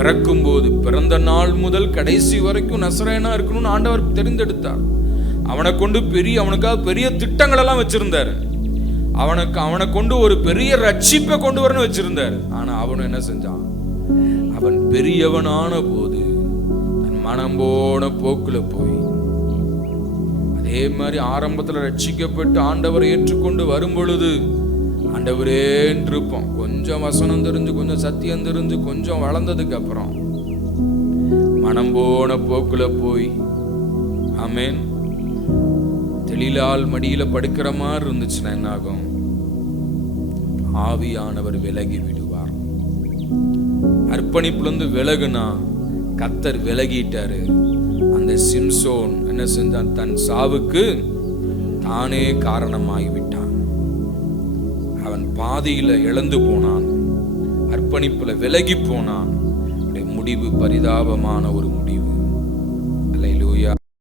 பிறக்கும் போது பிறந்த நாள் முதல் கடைசி வரைக்கும் நசரேயனா இருக்கணும்னு ஆண்டவர் தெரிந்தெடுத்தார். அவனுக்காக பெரிய திட்டங்கள் எல்லாம் வச்சிருந்தாரு. அவனை கொண்டு ஒரு பெரிய ரட்சிப்பை கொண்டு வரணும் வச்சிருந்தாரு. ஆனா அவனும் என்ன செஞ்சான்? அவன் பெரியவனான போது தன் மனம் போன போக்குல போய், அதே மாதிரி ஆரம்பத்துல ரட்சிக்கப்பட்டு ஆண்டவரை ஏற்றுக்கொண்டு வரும் பொழுது ஆண்டவரேன்னு இருப்போம். கொஞ்சம் வசனம் தெரிஞ்சு, கொஞ்சம் சத்தியம் தெரிஞ்சு, கொஞ்சம் வளர்ந்ததுக்கு அப்புறம் மனம் போன போக்குல போய், ஆமேன், தெளிலால் மடியில படுக்கிற மாதிரி இருந்துச்சுன்னா என்ன ஆகும்? ஆவியானவர் விலகி விடுவார். அர்ப்பணிப்புலேருந்து விலகுனா கர்த்தர் விலகிட்டாரு. அந்த சிம்சோன் என்ன செஞ்சான்? தன் சாவுக்கு தானே காரணமாகிவிட்டான். அவன் பாதியில இழந்து போனான், அர்ப்பணிப்புல விலகி போனான். முடிவு பரிதாபமான ஒரு முடிவு.